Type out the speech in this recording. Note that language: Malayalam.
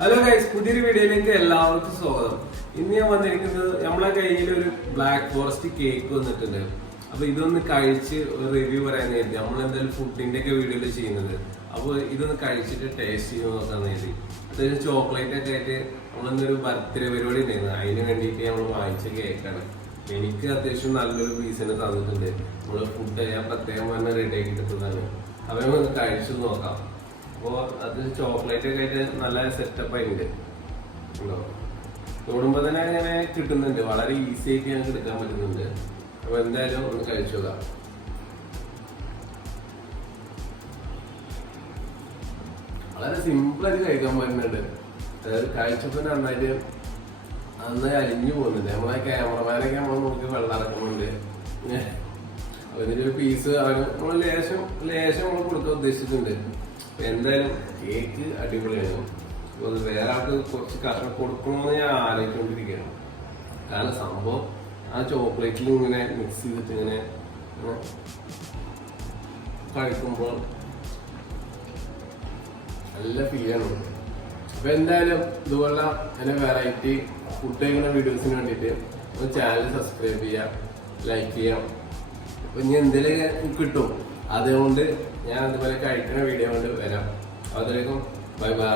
ഹലോ ഗൈസ്, പുതിയൊരു വീഡിയോയിലേക്ക് എല്ലാവർക്കും സ്വാഗതം. ഇന്ന് ഞാൻ വന്നിരിക്കുന്നത് നമ്മളെ കയ്യിൽ ഒരു ബ്ലാക്ക് ഫോറസ്റ്റ് കേക്ക് വന്നിട്ടുണ്ട്. അപ്പൊ ഇതൊന്ന് കഴിച്ച് ഒരു റിവ്യൂ പറയാൻ കരുതി. നമ്മൾ എന്തായാലും ഫുഡിന്റെ ഒക്കെ വീഡിയോയിൽ ചെയ്യുന്നത്. അപ്പൊ ഇതൊന്ന് കഴിച്ചിട്ട് ടേസ്റ്റ് ചെയ്ത് നോക്കാൻ കരുതി. അത്യാവശ്യം ചോക്ലേറ്റ് ഒക്കെ ആയിട്ട് നമ്മളൊന്നൊരു ബർത്ത്ഡേ പരിപാടി ഉണ്ടായിരുന്നു. അതിന് വേണ്ടിയിട്ട് നമ്മൾ വാങ്ങിച്ച കേക്കാണ്. എനിക്ക് അത്യാവശ്യം നല്ലൊരു പീസിന് തന്നിട്ടുണ്ട്. നമ്മള് ഫുഡ് ഞാൻ പ്രത്യേകം പറഞ്ഞ റെഡി ആക്കി കിട്ടുന്നതാണ്. അവരെ ഒന്ന് കഴിച്ചു നോക്കാം. അപ്പോൾ അത് ചോക്ലേറ്റ് ഒക്കെ ആയിട്ട് നല്ല സെറ്റപ്പ് ആയിട്ടുണ്ട്. തൊടുമ്പോ തന്നെ അങ്ങനെ കിട്ടുന്നുണ്ട്. വളരെ ഈസി ആയിട്ട് ഞങ്ങൾക്ക് എടുക്കാൻ പറ്റുന്നുണ്ട്. അപ്പൊ എന്തായാലും ഒന്ന് കഴിച്ചു നോക്കാം. വളരെ സിമ്പിളായിട്ട് കഴിക്കാൻ പറ്റുന്നുണ്ട്. അതായത് കഴിച്ചപ്പോൾ നന്നായിട്ട് അലിഞ്ഞു പോകുന്നുണ്ട്. നമ്മളെ ക്യാമറമാനൊക്കെ നമ്മൾ നോക്കി വെള്ളം ഇറക്കുന്നുണ്ട്. അതിനൊരു പീസ് നമ്മൾ ലേശം നമ്മൾ കൊടുക്കാൻ ഉദ്ദേശിച്ചിട്ടുണ്ട്. എന്തായാലും കേക്ക് അടിപൊളിയാണ്. അത് വേറെ ആൾക്ക് കുറച്ച് കഷ്ണം കൊടുക്കണമെന്ന് ഞാൻ ആലോചിച്ചുകൊണ്ടിരിക്കുകയാണ്. കാരണം സംഭവം ആ ചോക്ലേറ്റിൽ ഇങ്ങനെ മിക്സ് ചെയ്തിട്ട് ഇങ്ങനെ കഴിക്കുമ്പോൾ നല്ല ഫീലാണ്. അപ്പൊ എന്തായാലും ഇതുപോലുള്ള അതിന്റെ വെറൈറ്റി ഫുഡ് കഴിക്കുന്ന വീഡിയോസിന് വേണ്ടിയിട്ട് ഒന്ന് ചാനൽ സബ്സ്ക്രൈബ് ചെയ്യാം, ലൈക്ക് ചെയ്യാം. അപ്പൊ ഇനി എന്തെങ്കിലും കിട്ടും, അതുകൊണ്ട് ഞാൻ അതുപോലെ കഴിക്കുന്ന വീഡിയോ കൊണ്ട് വരാം. അതിലേക്കും ബൈ ബൈ.